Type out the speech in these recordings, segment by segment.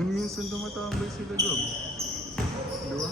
Doon minsan tumatambay sila Gab. Di ba?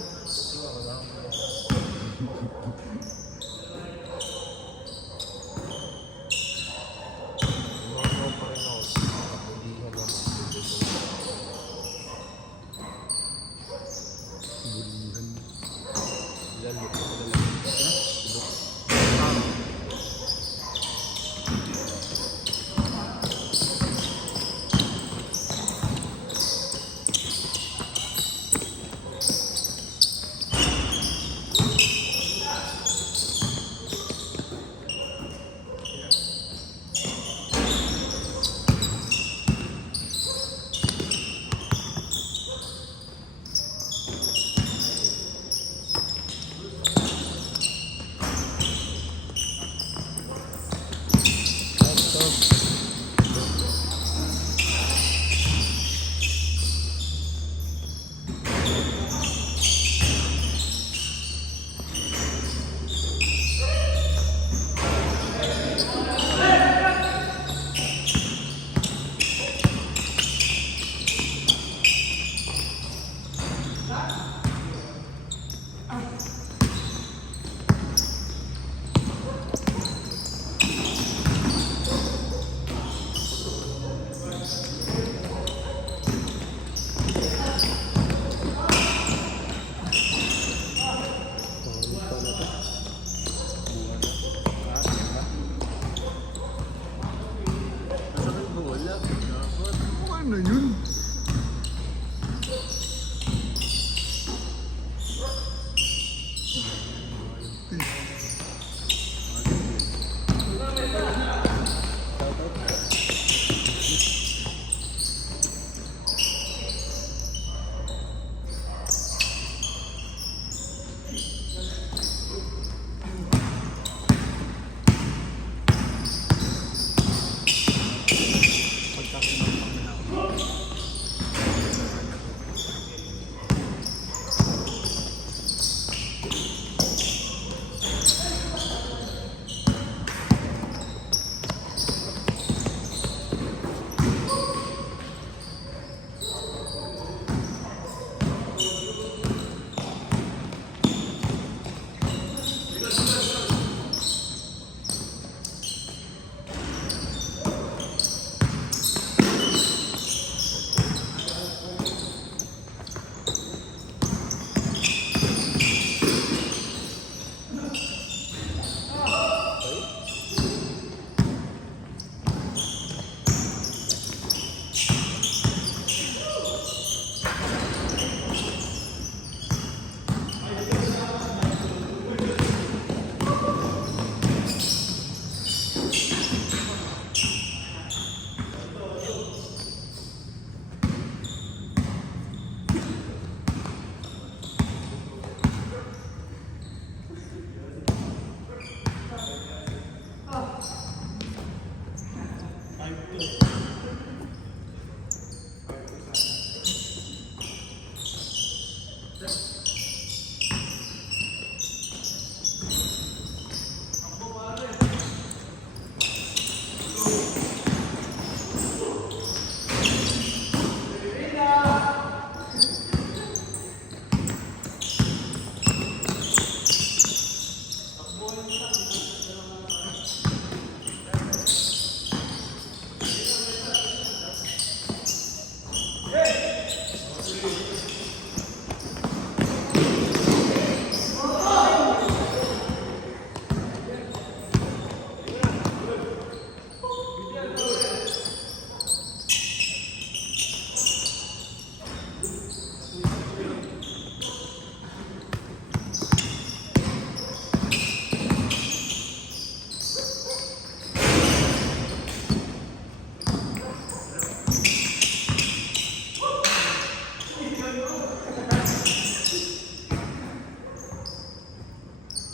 Ano yun?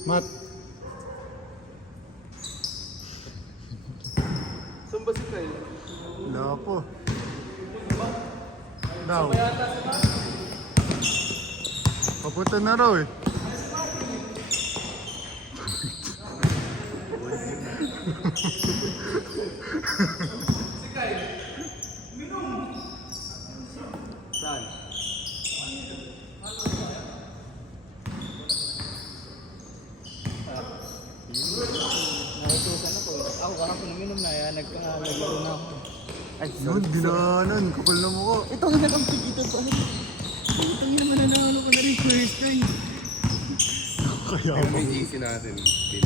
Mat. Saan ba si Kyle? Wala po. Daw. Papunta na raw eh. Si Kyle? Minum! Saan? uminom na yan, naglalaro na ako. Ay, Yun, dinanan. Kapal na mukha. ito nga nakapagkita pa. Ito nga naman nanalo ko na rin first try. Kaya Sino mo. may GC natin? Pin.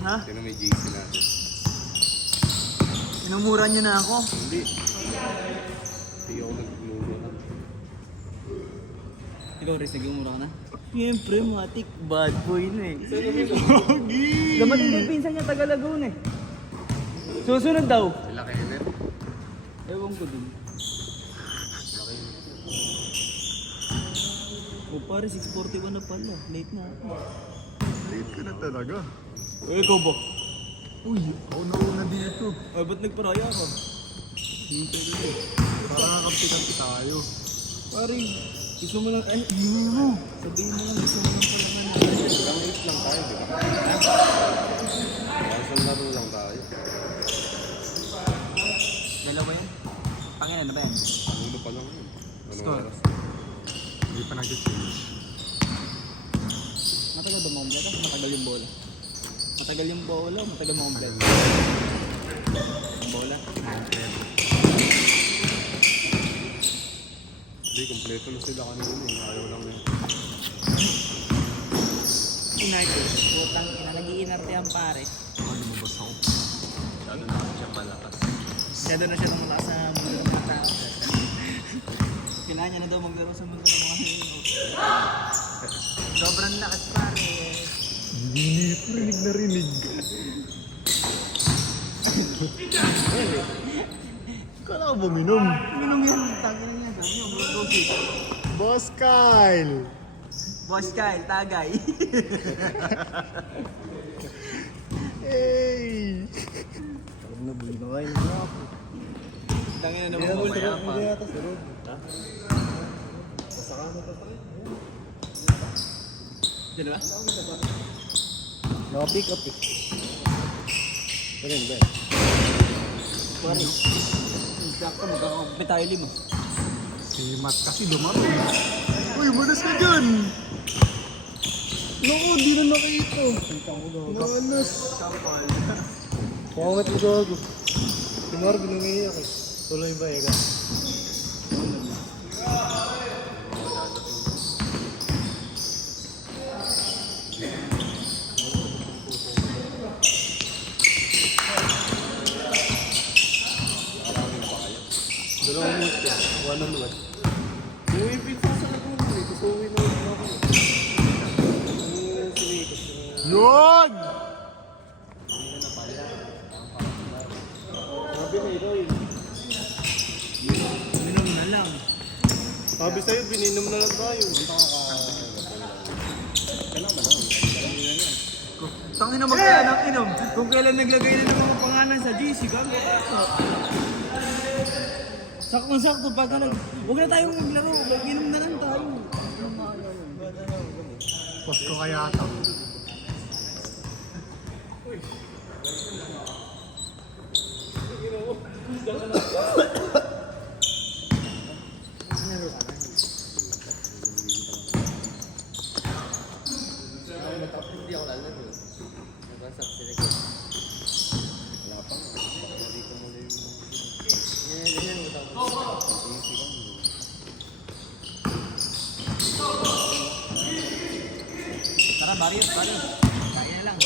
Ha? Sino may GC natin? Inumura niyo na ako. Hindi. Hindi ako nagmuro na. Ikaw, Riz, nag-umura ka na? Siyempre, matik, bad boy na eh. Pogi! Gamating din pinsan niya, taga Laguna eh. Susunod daw. Sila Kenneth. Ewan ko dun. O pare, 6:41 na pala. Late na ako. Late ka na talaga. Ikaw ba? Uy, ako nauna dito. Ay, ba't nagparaya ka? Para kakampi-kampi tayo. Pare, gusto mo lang, ay, Hindi mo. sabihin mo lang, gusto mo lang pala nga. Ilang hit lang tayo, di ba? Isang laro lang tayo. Dalawa yan? Pangina na ba yan? Ulo pa lang yun. Anong Score. oras? Hindi pa nag-change. Matagal ba makumpleto? Matagal yung bola. Matagal yung bola o matagal makumpleto? Ang bola? Hindi, kompleto na sila kanina eh. Ayaw lang yun. United. Putang ina, nag-iinarte ang pare. Ano mo ba ako? Masyado na siya malakas. Masyado na siya nang malakas sa mundo ng mga tao. Kailangan niya na daw maglaro sa mundo ng mga hero. Sobrang lakas pare. Hindi ko rinig na rinig. Kala ka ba minom? Minong yan, tangin niya. Sabi niyo, mga dosage. Boss Kyle! Boss Kyle, tagay. Hey! Tangin na naman mo. Diyan ba? Nakapik, kapik. Ganun ba? Pare. Sakto, magkakakampi tayo lima. Si Matt kasi lumaro. Uy, manas ka dyan! Naku, di na nakita. Manas. Pangat mo gago. Pinار, binungiyak eh. Tuloy ba eh ka? Dalawang minutes ka. One on one. Bumipig pa sa Laguna eh. Gusto uwi na ulit ako. Sinikos. Yun! Sabi na Roy. Minom na lang. Sabi sa'yo, bininom na lang tayo. Tangin na magkaya ng inom. Kung kailan naglagay na ng mga pangalan sa GC, gago ka. Sakto-sakto pagka huwag na tayong maglaro. Mag-inom na lang tayo. Post ko kaya ata. Hindi ako lalaro. Nagwasak sila ko. Wala pa. Hindi ko muna yung... Ganyan, matapos. Easy lang. Tara, Mario, Mario. Kaya na lang.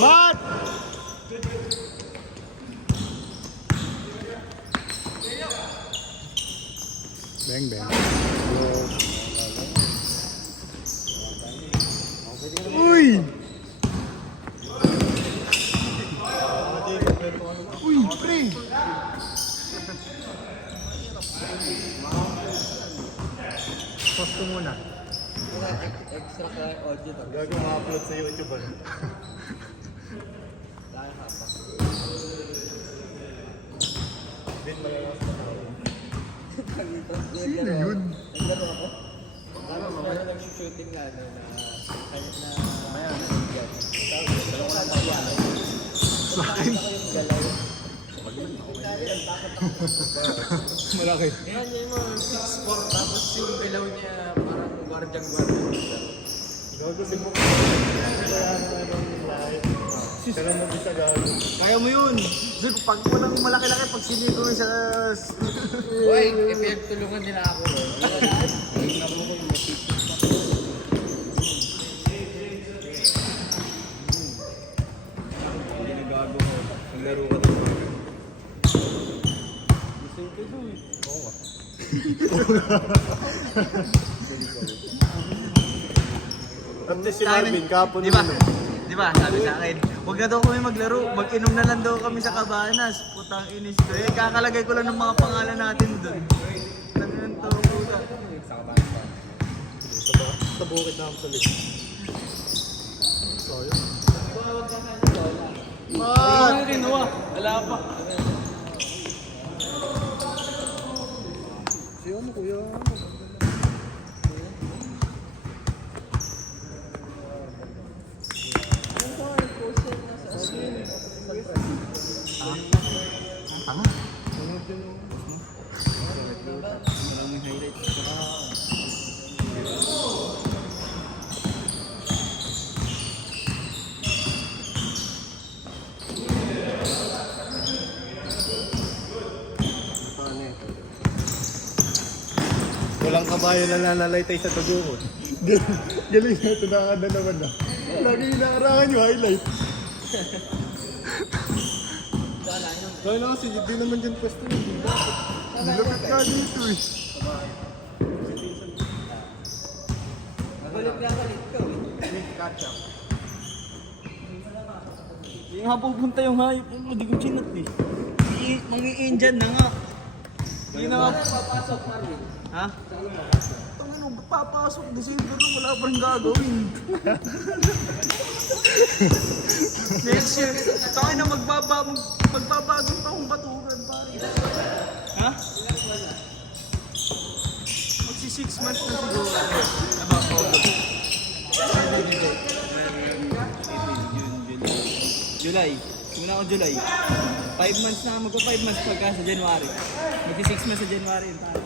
Matt! Bang, bang. Uy! Uy, pre! Post ko muna. Extra ka audio to. Gago ma-upload sa YouTube ano? Sino yun? Naglaro ako. Pero nag-shooting nga na kahit na maya na nandiyan. Dalawa lang tayo. Sa akin. Malaki. Yan yung mga 6'4", tapos yung below niya parang guardian-guardian. Gago si Mok. Pero mabisa gago. Kaya mo yun. Zul, pag walang malaki-laki, pag sinigo mo sa... Uy, ipinagtulungan nila ako. Hindi nagago ko. Naglaro ka din. Gusto yung kayo eh. Oo. At least si Marvin, kapon Di ba? naman. Di ba? Sabi sa akin, huwag na daw kami maglaro. Mag-inom na lang daw kami sa Cabanas. Putang inis ko. Eh, kakalagay ko lang ng mga pangalan natin doon. Tangan to. Sa kabasa pa. Sa bukid na ako sa list. Sayang. Ano kinuha? Wala pa. Si ano kuya? Tanga. Maraming highlight. Ano eh? Walang kabayo na nanalaytay sa tugo ko. Galing na ito, nakakadalawa na. Lagi inaarangan yung highlight. Kaya na kasi, di naman dyan pwesto yun. Nilapit ka dito eh. Catch up. Hindi nga pupunta yung hayop. Hindi ko chinat eh. Mangi-Indian na nga. Hindi na nga. Papasok, Marvin. Ha? Tangin mo, papasok. December na wala pa rin gagawin. Next year, tangin na magbabagong pa akong batugan, pare. Ha? Magsi 6 months na siguro. About August. July. Simula ako July. 5 months na, magpa 5 months pagka sa January. Magsi 6 months sa January. Pare.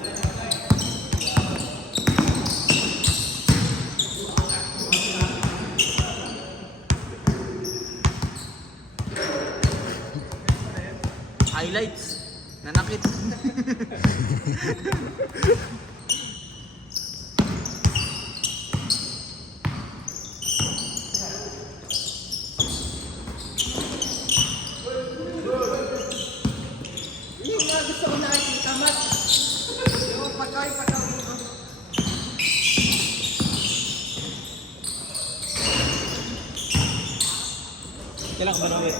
Highlights. Nanakit. Yung nga gusto ko nakikita, Mat. Yung pagkain. Kailan ka ba na uwi?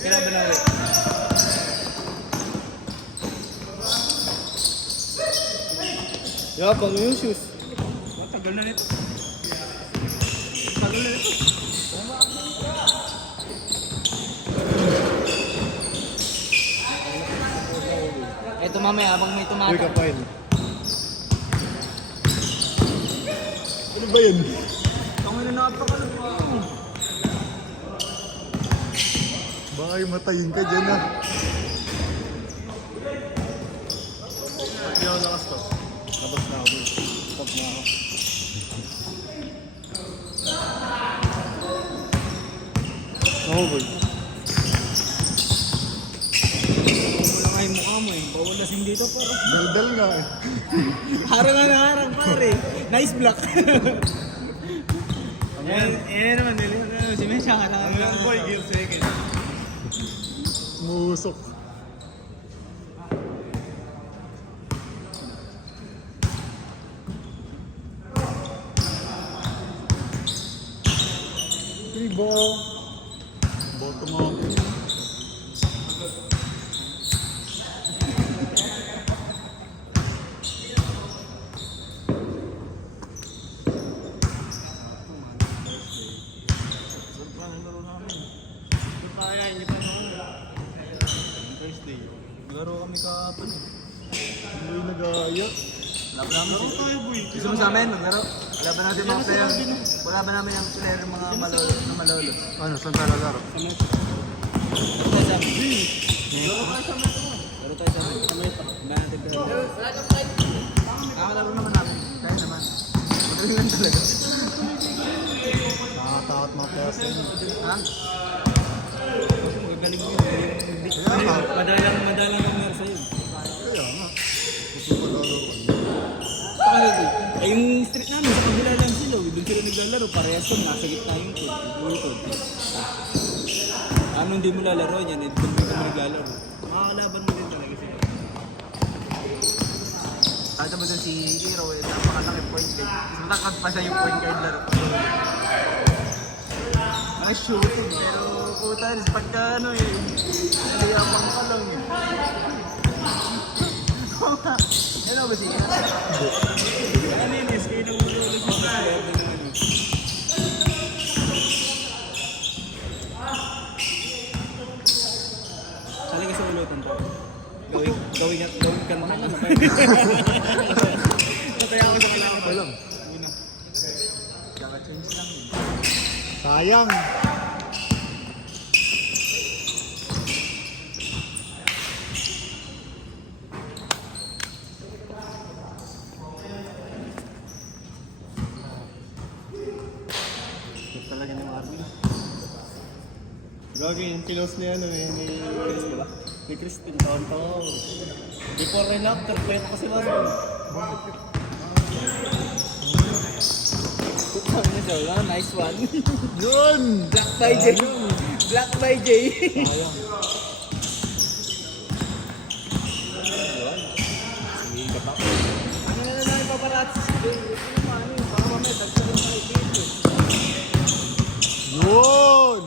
Kailan ka ba na uwi? Yapang yung shoes. Matagal na nito. Tagal na nito. Ito mamaya habang may Uy, tumatak. kapain. Ano ba yun? Tangin na napakalag pa. Baka yung matayin ka dyan ah. Hindi ako nakastop. Tapos na ako. Stop na ako. Ako boy. Wala nga yung mukha mo eh. Bawal lasing dito para. Daldal nga eh. Harang nga na harang pare. Nice block. Yan naman. Si Mesha harang. boy, gear second. Musok. Iba. Bottom out. Thursday. Laro kami kahapon. Hindi nag-aaya. Laban namin. Laro tayo boy. Gusto mo sa amin, maglaro? Wala ba natin mga player? Wala ba namin ang player mga malolo? Ano, saan tayo laro? Sa amin. Laro tayo sa metro. Hindi natin tayo. Nakakalaro naman namin. Kaya naman. Magaling lang talaga. Nakakatakot mga person. Ha? Magaling mo yun. Madalang ang naro sa'yo. Kaya nga. Gusto ko lalo ko. Eh, yung street namin, sa kabila lang sila. Doon sila naglalaro. Parehas kung nasa gitna yung code. Ano hindi mo lalaro yan, eh, doon mo naglalaro. Makakalaban mo din talaga sila. Kahit naman doon si Hero, napakalaki point guard. Mas matakad pa siya yung point guard laro. Ang shooting, pero puta, pagka ano eh, nagayabang ka lang eh. Ano ba siya? Ano yun, SK na mo ulit mo sa player na ano. Sali ka sa ulutan to. Gawin kanta ka. Nataya ako sa kailangan pa lang. Kaka-change lang yun. Sayang. Talaga ng Marvin. Gagi, yung pinost niya ano eh, ni Chris, diba? Ni Christine, taon-taon. Before and after, kwento ko si Marvin. Putang na siya, nice one. Yun! Black by Jay. Black by Jay. Sayang. Sige ka pa. Ano na lang yung paparazzi? Ano yung baka mamaya, tagsarin sa dito. Yun!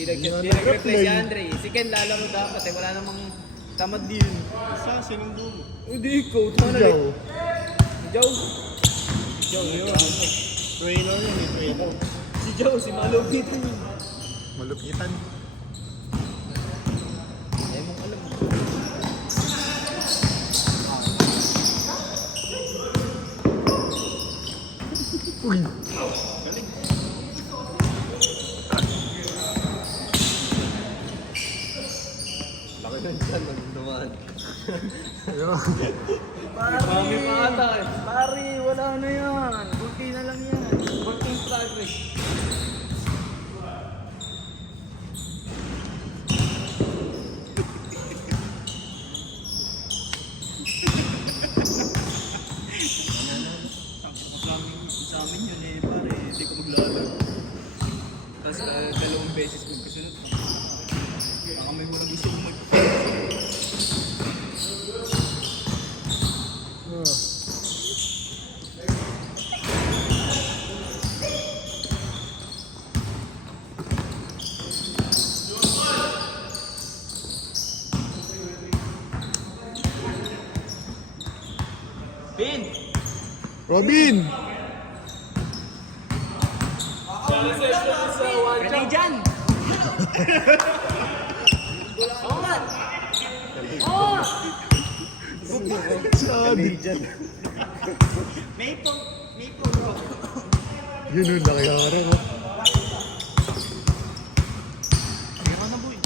Hindi nag-reply si Andre. Si Ken lalaro dapat eh. Wala namang tamad din. Isa, sinundo mo. Hindi ko. Tama na Joe. Joe. Joe yun. Trainer yun eh, trainer. Si Joe, si Malupit. Malupitan. Eh, mong alam. Uy! Laki ng dyan, dumaan. Ayun. Mami pa ata eh. Pari, wala na yan. Kunti na lang yan. Kunting progress. Sa amin yun eh, pare, hindi ko maglalaro. Tapos dalawang beses magkasunod. Baka may walang gusto mo Pin! Robin! Ready dyan! Oo nga! Oo! Sabi. Maple bro. Yun yung nakayari ko. Kaya na boy.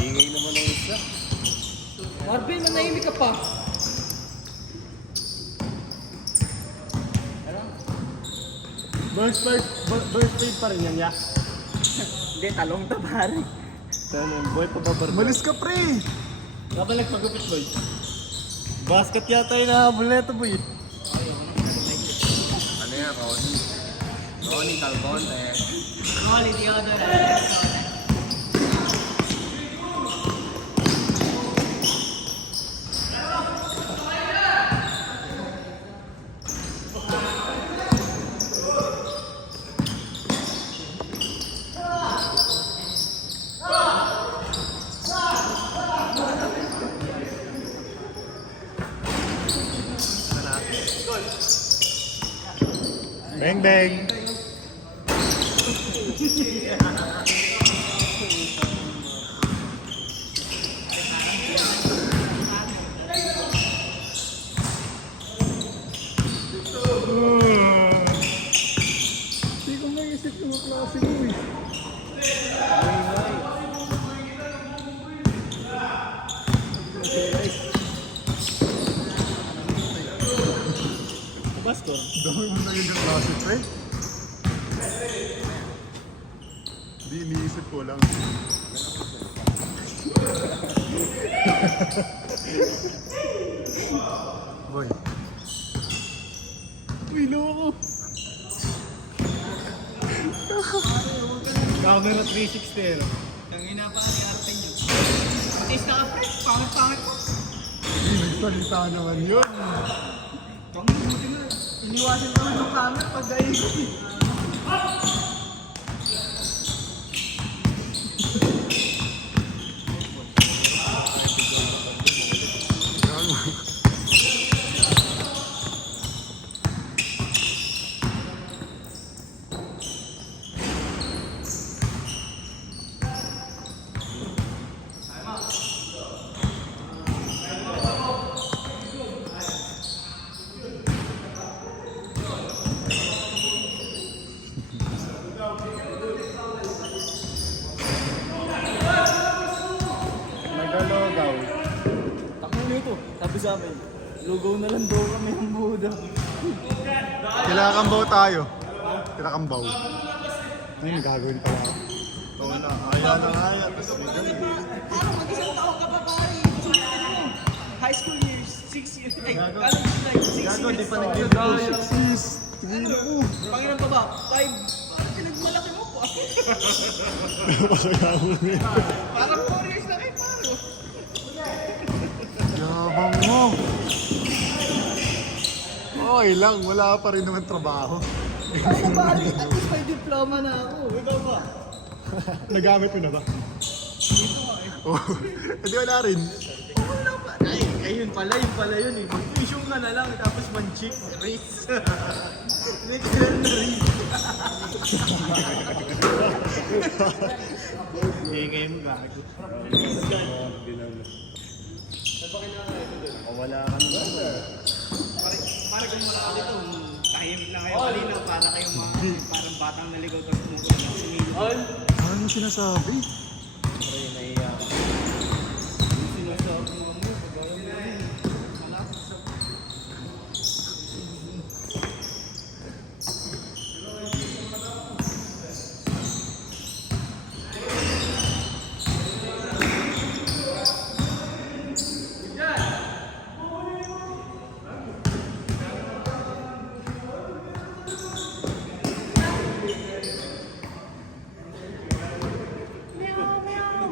Ingay naman ang isa. Marvin, manahimik ka pa. Burst paid pa rin yan, ya? Hindi, talong to pare. Sana, boy pa ba barba? Malis ka, pre! Kapalag magupit boy. Basket yata yung nakahabol na ito, boy. Ano yan, Ronnie? Ronnie Calconte. Quality order. Bang, bang! Hindi ko maisip yung klase mo. Basko. Dami mo na yung klase, pre. Di iniisip ko lang. Boy. Uy, loko. Camera 360 eh. Ang inapari arte nyo. Taste na ka pre. Pangit-pangit ko. Hindi, nagsalita naman yun. Pangit-pangit nga. Iniwasan ko ng camera pag gaya ko. Nagalogaw. Takbo nito. Sabi sa amin. Lugaw na lang daw kami ng Buda. Kailangan tayo. Kinakambaw. Ay, nagagawin pala ako. Wala. Ayaw na nga yan. Tapos may ganun. Ano, mag-isang taon ka pa pare. High school years, 6 years. Ay, college life, 6 years. Gago, di pa nag-gaya. Sis, tingin ko. Pangilan pa ba? 5. Pinagmalaki mo po. Masaya mo rin. Parang 4 years na kayo pare. Yabang mo. Okay lang, wala pa rin naman trabaho. Ako pare, at least may diploma na ako. Ikaw ba? Nagamit mo na ba? Oo. Hindi wala rin. Wala pa. Ay, ayun pala, yun eh. Mag-issue ka na lang, tapos man-chick, race. Next year na race. Ingay mo gago. Wala kang Para kung mga dito, tahimik lang kayo kanina para kayong mga parang batang naligaw tapos tumukod na sumilo. Ano yung sinasabi? Pre, naiiyak ako. Sinasabi mo mo, pagkaya mo yun. Malapit sa...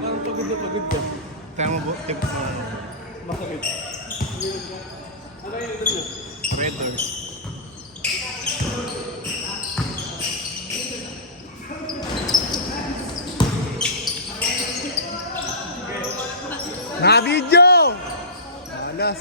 Parang pagod na pagod ka. Kaya mo ba? Masakit. Red Doors. Na-video! Alas.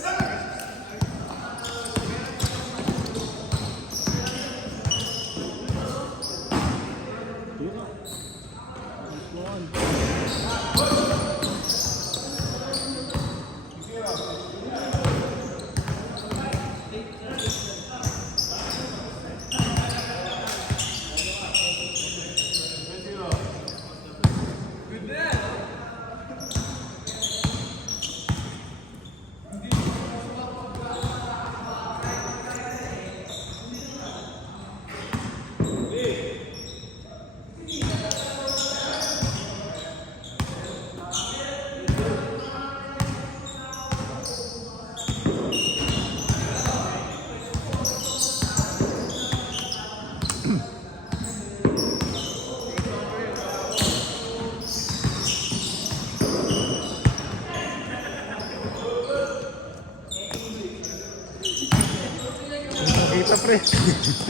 Kita pre.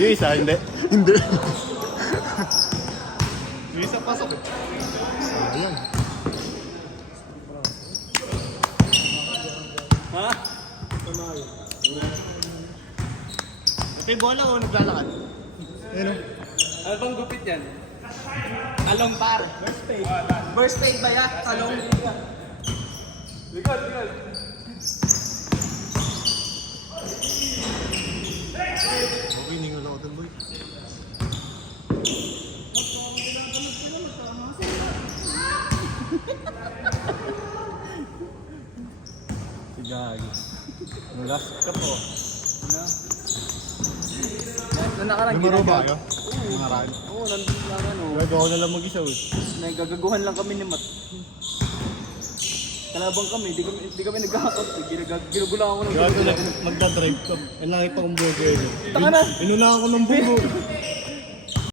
Yung isa, hindi. Hindi. Yung isa pasok eh. Sayang. Ha? Ito yung bola o naglalakad? Ano? Ano bang gupit yan? Talong pare. First fade. First fade ba yan? Talong. Likod. Okay, ningal ako dun boy. Last ka po. Nung nakarang Lumaro ba kayo? Nakaraan. Oo, nandun lang ano. Gagawa na lang mag-isa eh. Nagagaguhan lang kami ni Matt. Kalabang kami, di kami nagkakapag. Ginugulang ako ng Gawa ko lang magdadrive to. Ang nakita kong bugo yun. Taka na! Inunahan ko ng bugo.